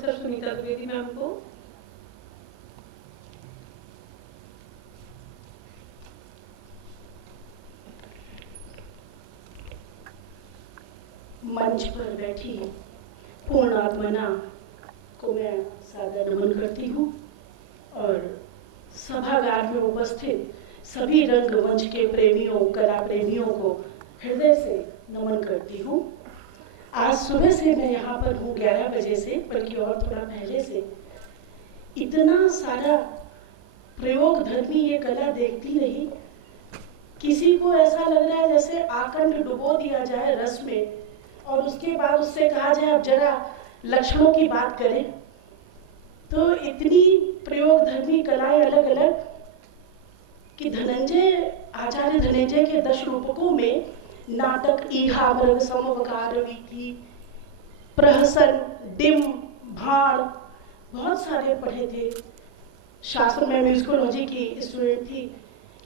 Professor Sunita Dwivedi ma'am को। मंच पर बैठी पूर्णात्मना को मैं सादर नमन करती हूँ और सभागार में उपस्थित सभी रंगमंच के प्रेमियों, कला प्रेमियों को हृदय से नमन करती हूँ। आज सुबह से मैं यहाँ पर हूँ 11 बजे से, बल्कि और थोड़ा पहले से। इतना सारा प्रयोग धर्मी ये कला देखती रही, किसी को ऐसा लग रहा है जैसे आकंड डुबो दिया जाए रस में और उसके बाद उससे कहा जाए अब जरा लक्षणों की बात करें। तो इतनी प्रयोग धर्मी कलाएं अलग अलग कि आचार्य धनंजय के 10 रूपकों में नाटक, ईहा, मृग, समवकार, वीथी, प्रहसन, डिम, भाण बहुत सारे पढ़े थे। शास्त्र में म्यूजिकोलॉजी की स्टूडेंट थी,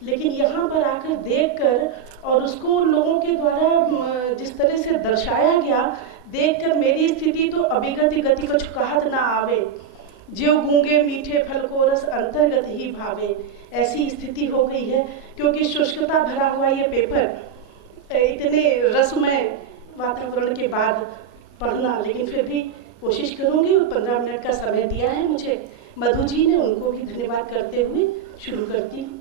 लेकिन यहाँ पर आकर देखकर और उसको लोगों के द्वारा जिस तरह से दर्शाया गया, देखकर मेरी स्थिति तो अभिगति गति कुछ कहत ना आवे, ज्यों गूंगे मीठे फल को रस अंतर्गत ही भावे, ऐसी स्थिति हो गई है। क्योंकि शुष्कता भरा हुआ ये पेपर इतने रसमय वातावरण के बाद पढ़ना, लेकिन फिर भी कोशिश करूंगी। और 15 मिनट का समय दिया है मुझे मधु जी ने, उनको भी धन्यवाद करते हुए शुरू करती हूँ।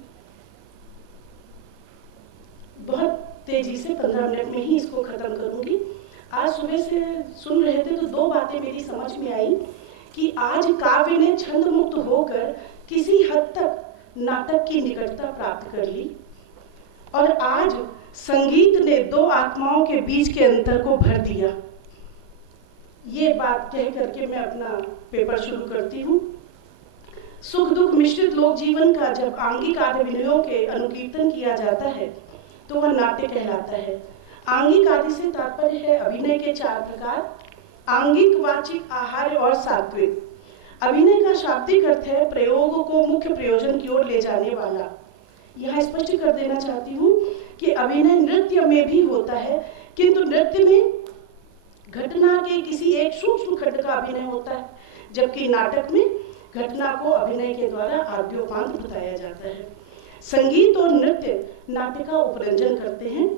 बहुत तेजी से 15 मिनट में ही इसको खत्म करूंगी। आज सुबह से सुन रहे थे तो 2 बातें मेरी समझ में आई कि आज काव्य ने छंद मुक्त होकर किसी हद तक नाटक की निकटता प्राप्त कर ली और आज संगीत ने 2 आत्माओं के बीच के अंतर को भर दिया। ये बात कह करके मैं अपना पेपर शुरू करती हूँ। सुख दुख मिश्रित लोक जीवन का जब आंगिक आदि विनयों के अनुकीर्तन किया जाता है तो वह नाट्य कहलाता है। आंगिक आदि से तात्पर्य है अभिनय के 4 प्रकार: आंगिक, वाचिक, आहार्य और सात्विक। अभिनय का शाब्दिक अर्थ है प्रयोग को मुख्य प्रयोजन की ओर ले जाने वाला। यहाँ स्पष्ट कर देना चाहती हूँ कि अभिनय नृत्य में भी होता है, किंतु नृत्य में घटना के किसी एक सूक्ष्म खंड का अभिनय होता है, जबकि नाटक में घटना को अभिनय के द्वारा आद्योपांत बताया जाता है। संगीत और नृत्य नाट्य का उपरंजन करते हैं।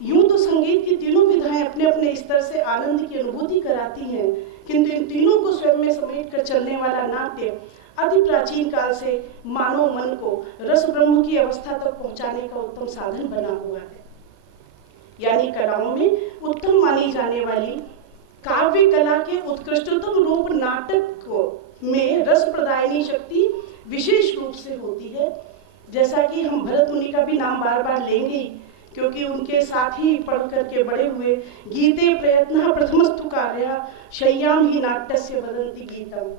यूं तो संगीत की तीनों विधाएं अपने अपने स्तर से आनंद की अनुभूति कराती हैं, किंतु इन तीनों को स्वयं में समेट कर चलने वाला नाट्य अति प्राचीन काल से मानव मन को रस ब्रह्म की अवस्था तक पहुंचाने का उत्तम साधन बना हुआ है। यानी कलाओं में उत्तम मानी जाने वाली काव्य कला के उत्कृष्टतम रूप नाटक में रस प्रदायनी शक्ति विशेष रूप से होती है। जैसा कि हम भरत मुनि का भी नाम बार बार लेंगे, क्योंकि उनके साथ ही पढ़ करके बड़े हुए। गीते प्रयत्न प्रथमस्तु कार्य शय्याम ही नाट्यस्य वदन्ति गीतम।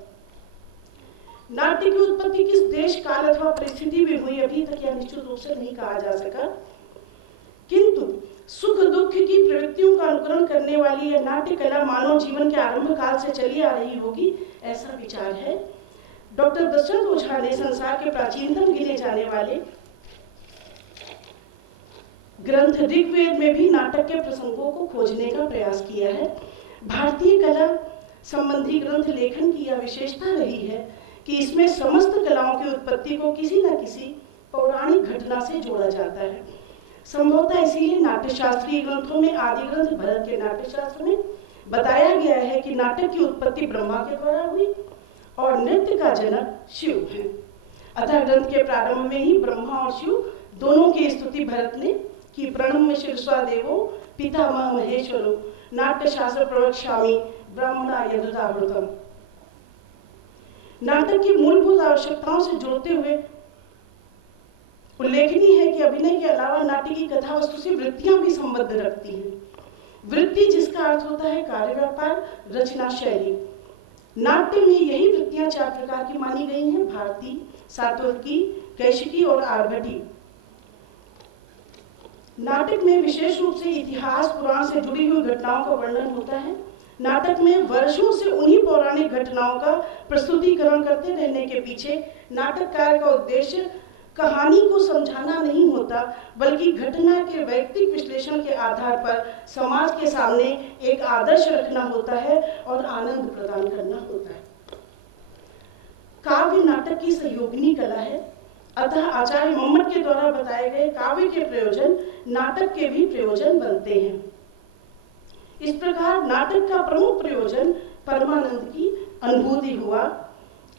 नाट्य की उत्पत्ति किस देश, काल अथवा परिस्थिति में हुई अभी तक यह निश्चित रूप से नहीं कहा जा सका, किंतु सुख दुख की प्रवृत्तियों का अनुकरण करने वाली यह नाट्य कला मानव जीवन के आरंभ काल से चली आ रही होगी, ऐसा विचार है। डॉक्टर दशरथ ओझा ने संसार के प्राचीनतम गिने जाने वाले ग्रंथ ऋग्वेद में भी नाटक के प्रसंगों को खोजने का प्रयास किया है। भारतीय कला संबंधी ग्रंथ लेखन की यह विशेषता रही है कि इसमें समस्त कलाओं की उत्पत्ति को किसी न किसी पौराणिक घटना से जोड़ा जाता है। संभवतः इसीलिए नाट्यशास्त्रीय ग्रंथों में आदि ग्रंथ भरत के नाट्यशास्त्र में बताया गया है कि नाटक की उत्पत्ति ब्रह्मा के द्वारा हुई और नृत्य का जनक शिव है। अतः ग्रंथ के प्रारंभ में ही ब्रह्मा और शिव दोनों की स्तुति भरत ने कि प्रणम्य शिरसा देवो पितामह महेश्वरो नाट्य शास्त्र प्रवक्ष्यामि ब्राह्मणा यदुदावृतम। नाटक की मूलभूत आवश्यकताओं से जोड़ते हुए उल्लेखनीय है कि अभिनय के अलावा नाट्य की कथा वस्तु से वृत्तियां भी संबंध रखती हैं। वृत्ति जिसका अर्थ होता है कार्य व्यापार, रचना शैली। नाट्य में यही वृत्तियां 4 प्रकार की मानी गई हैं: भारती, सात्विकी, कैशिकी और आर्भटी। नाटक में विशेष रूप से इतिहास पुराण से जुड़ी हुई घटनाओं का वर्णन होता है। नाटक में वर्षों से उन्हीं पौराणिक घटनाओं का प्रस्तुतिकरण करते रहने के पीछे नाटककार का उद्देश्य कहानी को समझाना नहीं होता, बल्कि घटना के वैयक्तिक विश्लेषण के आधार पर समाज के सामने एक आदर्श रखना होता है और आनंद प्रदान करना होता है। नाटक की सहयोगिनी कला है, अतः आचार्य मम्मट के द्वारा बताए गए काव्य के प्रयोजन नाटक के भी प्रयोजन बनते हैं। इस प्रकार नाटक का प्रमुख प्रयोजन परमानंद की अनुभूति हुआ।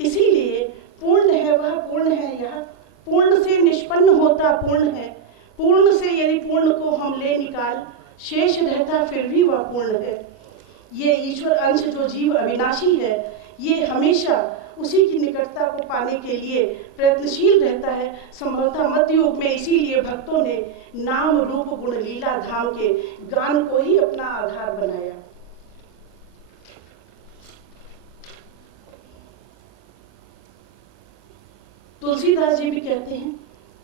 इसीलिए पूर्ण है वह पूर्ण है यह, पूर्ण से निष्पन्न होता पूर्ण है, पूर्ण से यदि पूर्ण को हम ले निकाल, शेष रहता फिर भी वह पूर्ण है। ये ईश्वर अंश जो जीव अविनाशी है, ये हमेशा उसी की निकटता को पाने के लिए प्रयत्नशील रहता है। संभवतः मध्य युग में इसीलिए भक्तों ने नाम रूप गुण लीला धाम के गान को ही अपना आधार बनाया। तुलसीदास जी भी कहते हैं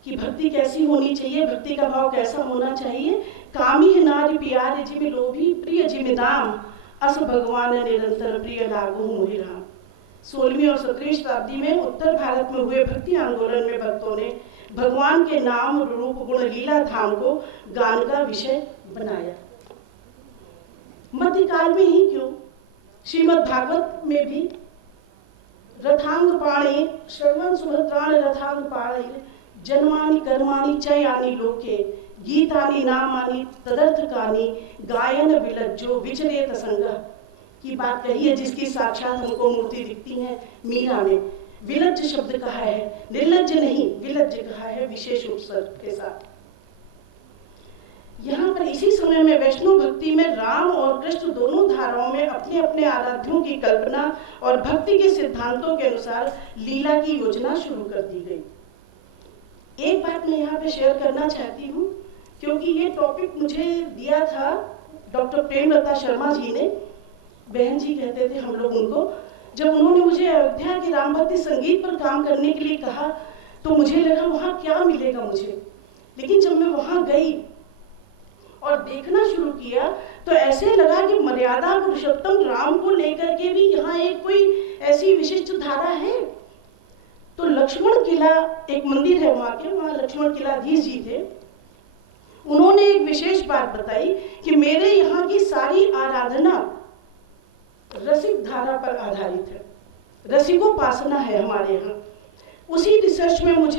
कि भक्ति कैसी होनी चाहिए, भक्ति का भाव कैसा होना चाहिए। कामी है नारी प्यारे जिमि लोभी, प्रिय जिमि दाम, अस भगवान निरंतर प्रिय लागू मोहि राम। 16वीं और 17वीं शताब्दी में उत्तर भारत में हुए भक्ति आंदोलन में भक्तों ने भगवान के नाम रूप गुण लीला धाम को गान का विषय बनाया। मध्यकाल में ही क्यों, श्रीमद् भागवत में भी रथांग पाणे श्रवण सुभद्राण रथांग पाणे जन्मानि कर्माणि च यानि लोके गीतानि नामानि तदर्थकानि गायन विलज्जो विचरेत संगः की बात कही है, जिसकी साक्षात हमको मूर्ति दिखती है मीरा में। विलज्ज शब्द कहा है, निर्लज्ज नहीं, विलज्ज कहा है विशेष उपसर्ग के साथ। यहाँ पर इसी समय में वैष्णव भक्ति में राम और कृष्ण दोनों धाराओं में अपने अपने आराध्यों की कल्पना और भक्ति के सिद्धांतों के अनुसार लीला की योजना शुरू कर दी गई। एक बात मैं यहाँ पे शेयर करना चाहती हूँ, क्योंकि ये टॉपिक मुझे दिया था डॉक्टर प्रेमलता शर्मा जी ने, बहन जी कहते थे हम लोग उनको। जब उन्होंने मुझे अयोध्या के राम भक्ति संगीत पर काम करने के लिए कहा तो मुझे लगा वहाँ क्या मिलेगा मुझे, लेकिन जब मैं वहाँ गई और देखना शुरू किया तो ऐसे लगा कि मर्यादा पुरुषोत्तम राम को लेकर के भी यहाँ एक कोई ऐसी विशिष्ट धारा है। तो लक्ष्मण किला एक मंदिर है वहाँ के, वहाँ लक्ष्मण किलाधीश जी थे। उन्होंने एक विशेष बात बताई कि मेरे यहाँ की सारी आराधना रसिक धारा पर आधारित है, रसिकोपासना है हमारे यहाँ। उसी रिसर्च में मुझे